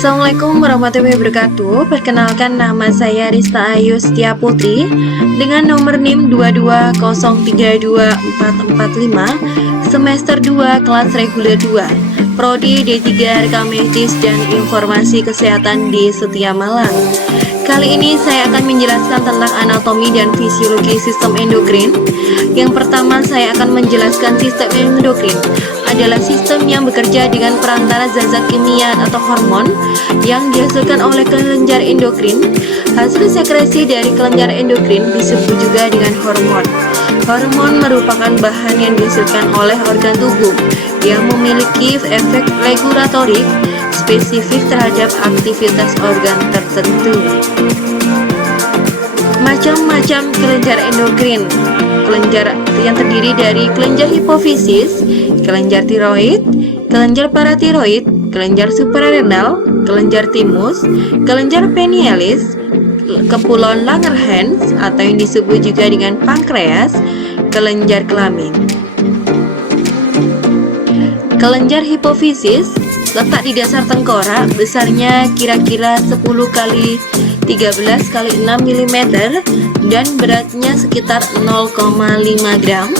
Assalamualaikum warahmatullahi wabarakatuh. Perkenalkan, nama saya Rista Ayu Setia Putri dengan nomor NIM 220322445, semester 2 kelas reguler 2, Prodi D3 Rekam Medis dan Informasi Kesehatan di Setia Malang. Kali ini saya akan menjelaskan tentang anatomi dan fisiologi sistem endokrin. Yang pertama, saya akan menjelaskan sistem endokrin adalah sistem yang bekerja dengan perantara zat-zat kimia atau hormon yang dihasilkan oleh kelenjar endokrin. Hasil sekresi dari kelenjar endokrin disebut juga dengan hormon. Hormon merupakan bahan yang dihasilkan oleh organ tubuh yang memiliki efek regulatorik spesifik terhadap aktivitas organ tertentu. Macam-macam kelenjar endokrin. Kelenjar yang terdiri dari kelenjar hipofisis, kelenjar tiroid, kelenjar paratiroid, kelenjar suprarenal, kelenjar timus, kelenjar pinealis, kepulauan Langerhans atau yang disebut juga dengan pankreas, kelenjar kelamin. Kelenjar hipofisis letak di dasar tengkorak, besarnya kira-kira 10 kali 13 kali 6 mm dan beratnya sekitar 0,5 gram.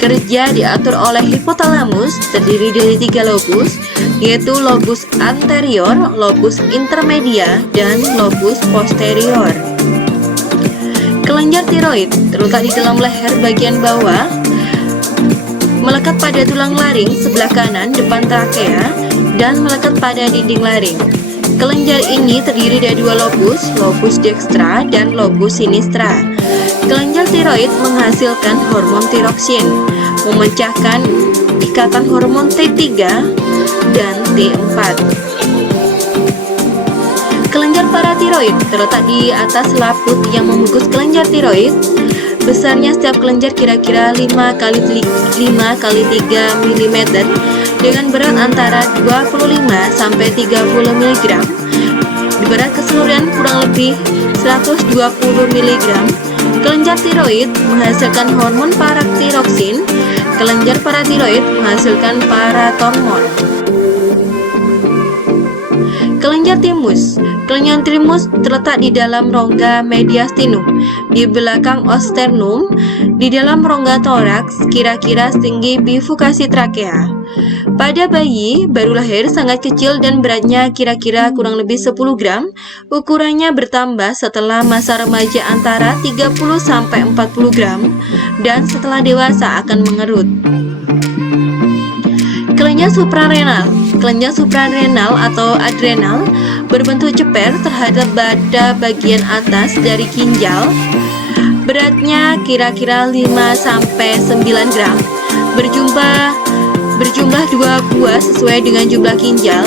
Kerja diatur oleh hipotalamus, terdiri dari 3 lobus, yaitu lobus anterior, lobus intermedia, dan lobus posterior. Kelenjar tiroid terletak di dalam leher bagian bawah, melekat pada tulang laring sebelah kanan depan trakea dan melekat pada dinding laring. Kelenjar ini terdiri dari 2 lobus, lobus dextra dan lobus sinistra. Kelenjar tiroid menghasilkan hormon tiroksin, memecahkan ikatan hormon T3 dan T4. Kelenjar paratiroid terletak di atas laput yang membungkus kelenjar tiroid. Besarnya setiap kelenjar kira-kira 5 kali 3 mm dengan berat antara 25 sampai 30 mg. Berat keseluruhan kurang lebih 120 mg. Kelenjar tiroid menghasilkan hormon paratiroksin. Kelenjar paratiroid menghasilkan paratormon. Kelenjar timus. Kelenjar timus terletak di dalam rongga mediastinum, di belakang osternum, di dalam rongga toraks, kira-kira setinggi bifurkasi trakea. Pada bayi baru lahir sangat kecil dan beratnya kira-kira kurang lebih 10 gram. Ukurannya bertambah setelah masa remaja antara 30 sampai 40 gram dan setelah dewasa akan mengerut. Kelenjar suprarenal. Kelenjar suprarenal atau adrenal berbentuk ceper terhadap pada bagian atas dari ginjal. Beratnya kira-kira 5 sampai 9 gram. Berjumlah 2 buah sesuai dengan jumlah ginjal.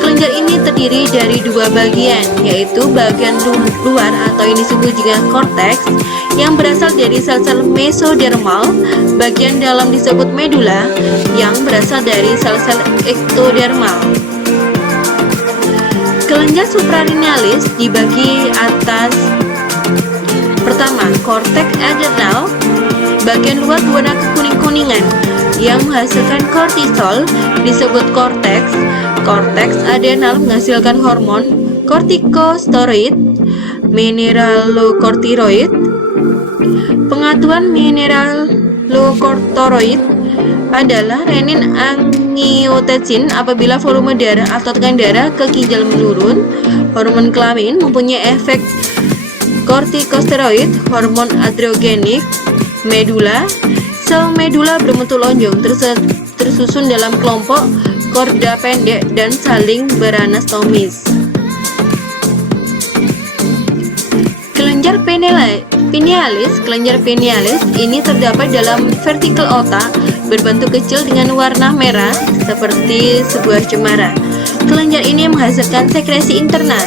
Kelenjar ini terdiri dari 2 bagian, yaitu bagian luar atau ini disebut juga korteks yang berasal dari sel-sel mesodermal, bagian dalam disebut medula yang berasal dari sel-sel ektodermal. Kelenjar suprarenalis dibagi atas. Pertama, korteks adrenal, bagian luar berwarna kekuning-kuningan yang menghasilkan kortisol disebut korteks. Korteks adrenal menghasilkan hormon kortikosteroid, mineralokortikosteroid. Pengaturan mineralokortikosteroid adalah renin angiotensin apabila volume darah atau tekanan darah ke ginjal menurun. Hormon kelamin mempunyai efek kortikosteroid, hormon androgenik, medula. Sel medula berbentuk lonjong tersusun dalam kelompok korda pendek dan saling beranastomis. Kelenjar pinealis. Kelenjar pinealis ini terdapat dalam vertikel otak, berbentuk kecil dengan warna merah seperti sebuah cemara. Kelenjar ini menghasilkan sekresi internal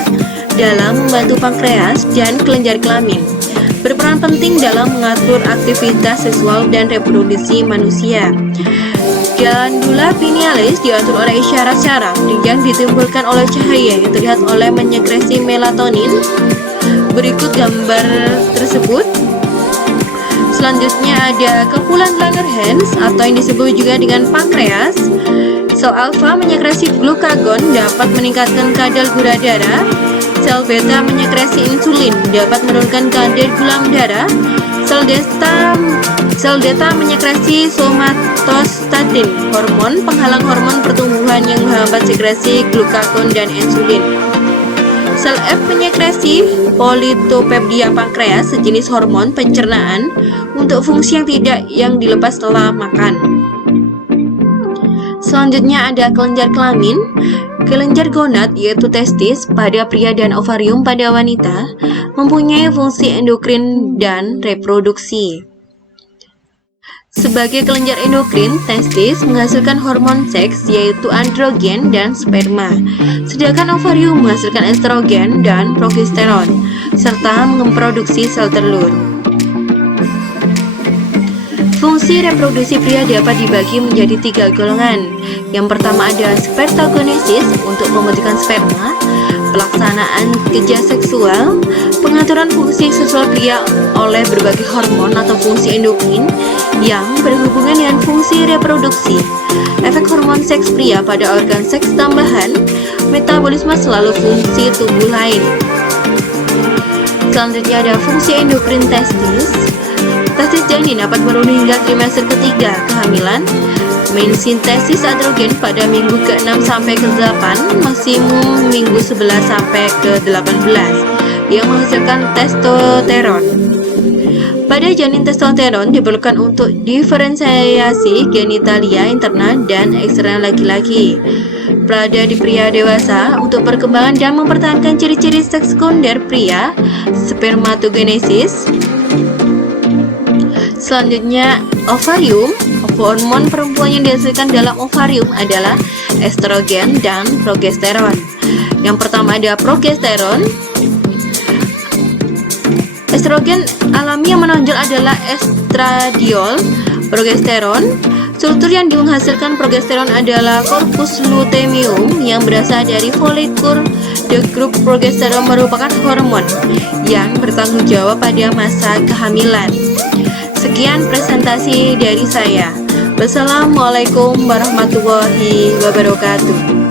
dalam membantu pankreas dan kelenjar kelamin. Berperan penting dalam mengatur aktivitas seksual dan reproduksi manusia. Glandula pinealis diatur oleh isyarat syaraf yang ditimbulkan oleh cahaya yang terlihat oleh menyekresi melatonin. Berikut gambar tersebut. Selanjutnya ada kepulauan Langerhans atau yang disebut juga dengan pankreas. Sel alfa menyekresi glukagon dapat meningkatkan kadar gula darah. Sel beta menyekresi insulin dapat menurunkan kadar gula darah. Sel delta menyekresi somatostatin, hormon penghalang hormon pertumbuhan yang menghambat sekresi glukagon dan insulin. Sel F menyekresi politopepdia pankreas, sejenis hormon pencernaan untuk fungsi yang dilepas setelah makan. Selanjutnya ada kelenjar kelamin. Kelenjar gonad yaitu testis pada pria dan ovarium pada wanita mempunyai fungsi endokrin dan reproduksi. Sebagai kelenjar endokrin, testis menghasilkan hormon seks yaitu androgen dan sperma, sedangkan ovarium menghasilkan estrogen dan progesteron serta memproduksi sel telur. Fungsi reproduksi pria dapat dibagi menjadi 3 golongan. Yang pertama ada spermatogenesis untuk membentukkan sperma, pelaksanaan kerja seksual, pengaturan fungsi seksual pria oleh berbagai hormon atau fungsi endokrin yang berhubungan dengan fungsi reproduksi, efek hormon seks pria pada organ seks tambahan, metabolisme selalu fungsi tubuh lain. Selanjutnya ada fungsi endokrin testis. Testis janin dapat memenuhi hingga trimester ketiga kehamilan. Mensintesis androgen pada minggu ke-6 sampai ke-8, maksimum minggu 11 sampai ke-18 yang menghasilkan testosteron. Pada janin testosteron diperlukan untuk diferensiasi genitalia interna dan eksternal laki-laki. Pada di pria dewasa untuk perkembangan dan mempertahankan ciri-ciri seks sekunder pria, spermatogenesis. Selanjutnya ovarium. Hormon perempuan yang dihasilkan dalam ovarium adalah estrogen dan progesteron. Yang pertama ada progesteron. Estrogen alami yang menonjol adalah estradiol. Progesteron, struktur yang menghasilkan progesteron adalah corpus luteum yang berasal dari folikur. The group progesteron merupakan hormon yang bertanggung jawab pada masa kehamilan. Sekian presentasi dari saya. Wassalamualaikum warahmatullahi wabarakatuh.